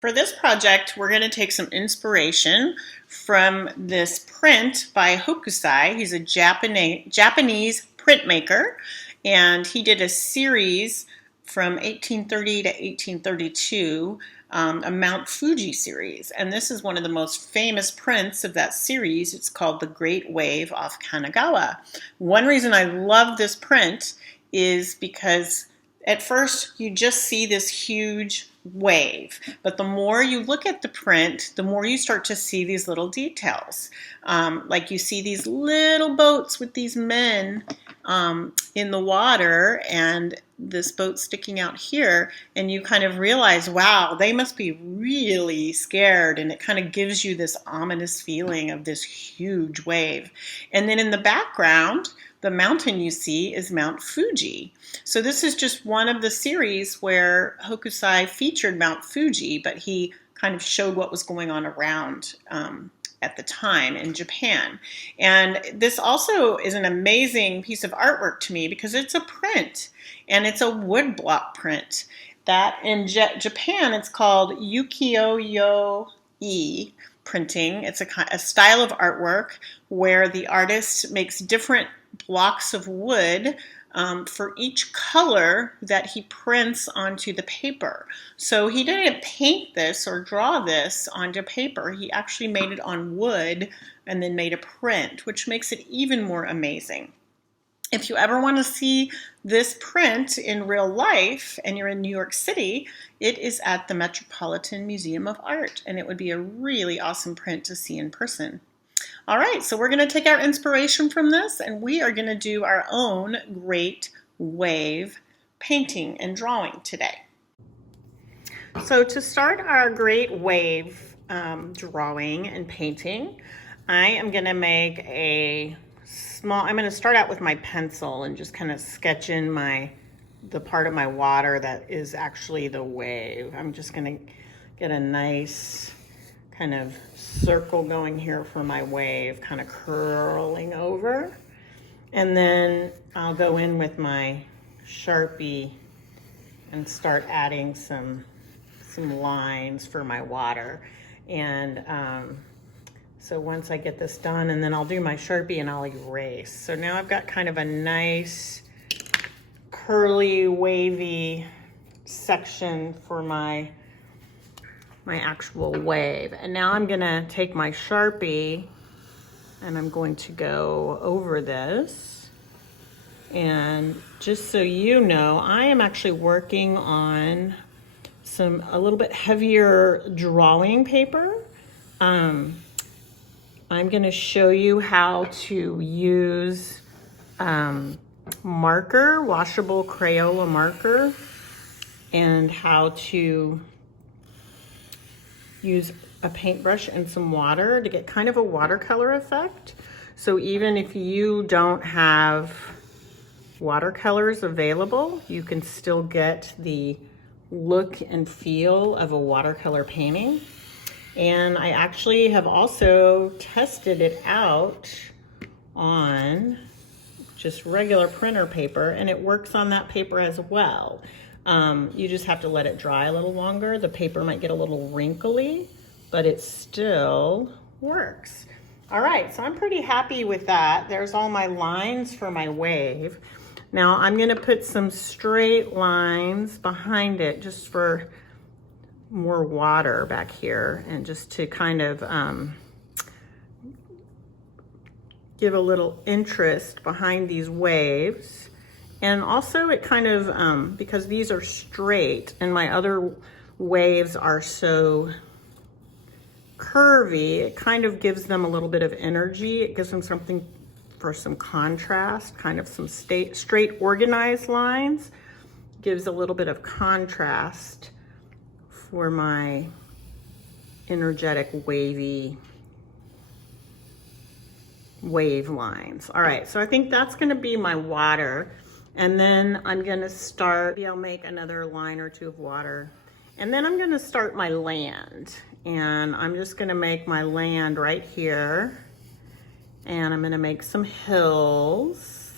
For this project, we're going to take some inspiration from this print by Hokusai. He's a Japanese printmaker, and he did a series from 1830 to 1832, a Mount Fuji series. And this is one of the most famous prints of that series. It's called the Great Wave Off Kanagawa. One reason I love this print is because at first you just see this huge wave, but the more you look at the print, the more you start to see these little details. Like you see these little boats with these men in the water, and this boat sticking out here, and you kind of realize, wow, they must be really scared, and it kind of gives you this ominous feeling of this huge wave. And then in the background, the mountain you see is Mount Fuji. So this is just one of the series where Hokusai featured Mount Fuji, but he kind of showed what was going on around at the time in Japan. And this also is an amazing piece of artwork to me because it's a print, and it's a woodblock print. That in Japan, it's called ukiyo-e printing. It's a style of artwork where the artist makes different blocks of wood for each color that he prints onto the paper. So he didn't paint this or draw this onto paper. He actually made it on wood and then made a print, which makes it even more amazing. If you ever want to see this print in real life and you're in New York City, it is at the Metropolitan Museum of Art, and it would be a really awesome print to see in person. All right, so we're going to take our inspiration from this, and we are going to do our own great wave painting and drawing today. So to start our great wave drawing and painting, I am going to make I'm going to start out with my pencil and just kind of sketch in the part of my water that is actually the wave. I'm just going to get a nice kind of circle going here for my wave, kind of curling over. And then I'll go in with my Sharpie and start adding some lines for my water. And so once I get this done, and then I'll do my Sharpie and I'll erase. So now I've got kind of a nice curly, wavy section for my actual wave. And now I'm gonna take my Sharpie and I'm going to go over this. And just so you know, I am actually working on a little bit heavier drawing paper. I'm gonna show you how to use marker, washable Crayola marker, and how to use a paintbrush and some water to get kind of a watercolor effect. So even if you don't have watercolors available, you can still get the look and feel of a watercolor painting. And I actually have also tested it out on just regular printer paper, and it works on that paper as well. You just have to let it dry a little longer. The paper might get a little wrinkly, but it still works. All right, so I'm pretty happy with that. There's all my lines for my wave. Now I'm gonna put some straight lines behind it just for more water back here, and just to kind of give a little interest behind these waves. And also it kind of, because these are straight and my other waves are so curvy, it kind of gives them a little bit of energy. It gives them something for some contrast, kind of some straight organized lines. Gives a little bit of contrast for my energetic wavy wave lines. All right, so I think that's gonna be my water. And then I'm gonna start, maybe I'll make another line or two of water. And then I'm gonna start my land. And I'm just gonna make my land right here. And I'm gonna make some hills.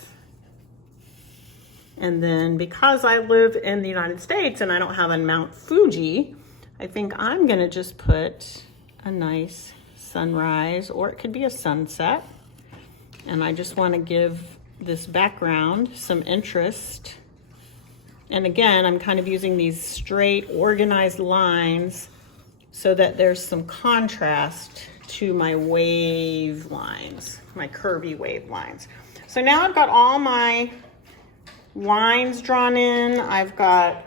And then because I live in the United States and I don't have a Mount Fuji, I think I'm gonna just put a nice sunrise, or it could be a sunset. And I just wanna give this background some interest. And again, I'm kind of using these straight, organized lines so that there's some contrast to my wave lines, my curvy wave lines. So now I've got all my lines drawn in. I've got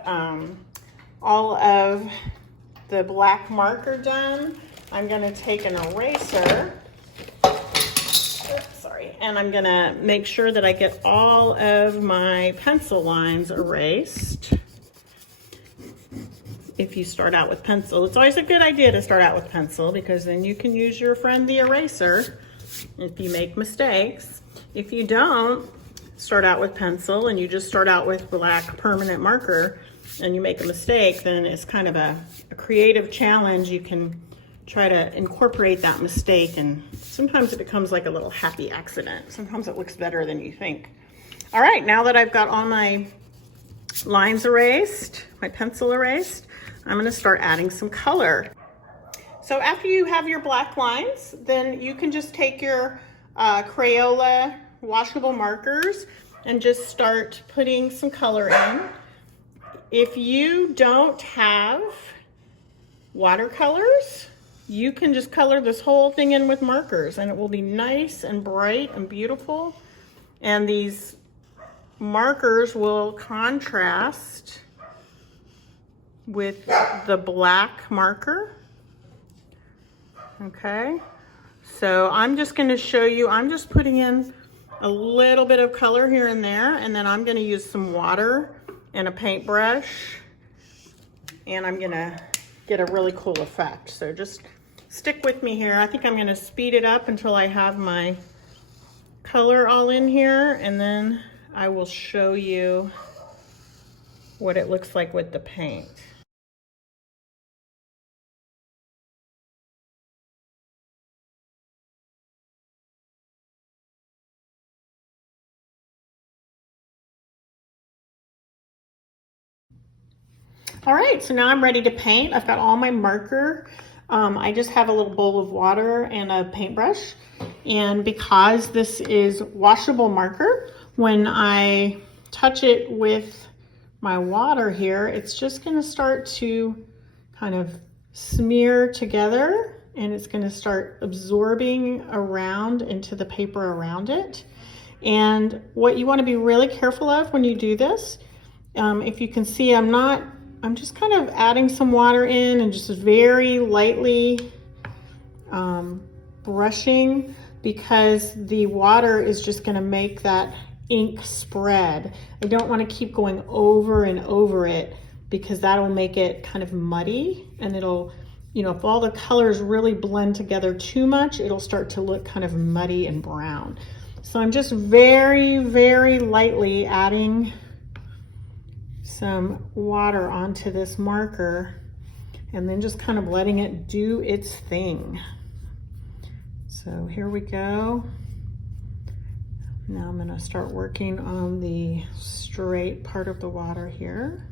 all of the black marker done. I'm gonna take an eraser, and I'm gonna make sure that I get all of my pencil lines erased. If you start out with pencil, it's always a good idea to start out with pencil, because then you can use your friend the eraser if you make mistakes. If you don't start out with pencil and you just start out with black permanent marker and you make a mistake, then it's kind of a creative challenge. You can try to incorporate that mistake, and sometimes it becomes like a little happy accident. Sometimes it looks better than you think. All right, now that I've got all my lines erased, my pencil erased, I'm gonna start adding some color. So after you have your black lines, then you can just take your Crayola washable markers and just start putting some color in. If you don't have watercolors, you can just color this whole thing in with markers, and it will be nice and bright and beautiful. And these markers will contrast with the black marker. Okay, so I'm just going to show you, I'm just putting in a little bit of color here and there, and then I'm going to use some water and a paintbrush, and I'm going to get a really cool effect. So just stick with me here. I think I'm going to speed it up until I have my color all in here, and then I will show you what it looks like with the paint. All right, so now I'm ready to paint. I've got all my marker. I just have a little bowl of water and a paintbrush. And because this is washable marker, when I touch it with my water here, it's just gonna start to kind of smear together, and it's gonna start absorbing around into the paper around it. And what you wanna be really careful of when you do this, if you can see, I'm just kind of adding some water in and just very lightly brushing, because the water is just going to make that ink spread. I don't want to keep going over and over it, because that'll make it kind of muddy, and it'll, you know, if all the colors really blend together too much, it'll start to look kind of muddy and brown. So I'm just very, very lightly adding some water onto this marker, and then just kind of letting it do its thing. So here we go. Now I'm going to start working on the straight part of the water here.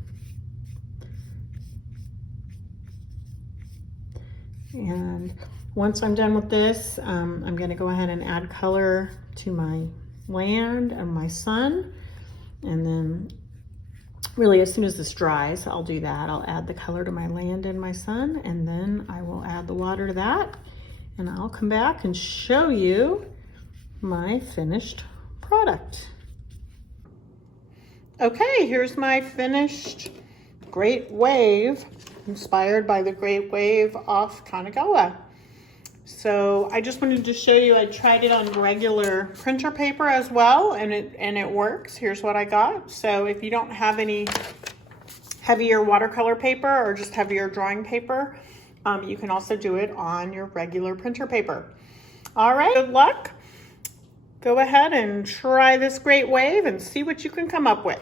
And once I'm done with this, I'm going to go ahead and add color to my land and my sun, and then really, as soon as this dries, I'll do that. I'll add the color to my land and my sun, and then I will add the water to that, and I'll come back and show you my finished product. Okay, here's my finished Great Wave, inspired by the Great Wave Off Kanagawa. So I just wanted to show you, I tried it on regular printer paper as well, and it works. Here's what I got. So if you don't have any heavier watercolor paper or just heavier drawing paper, you can also do it on your regular printer paper. All right, good luck. Go ahead and try this Great Wave and see what you can come up with.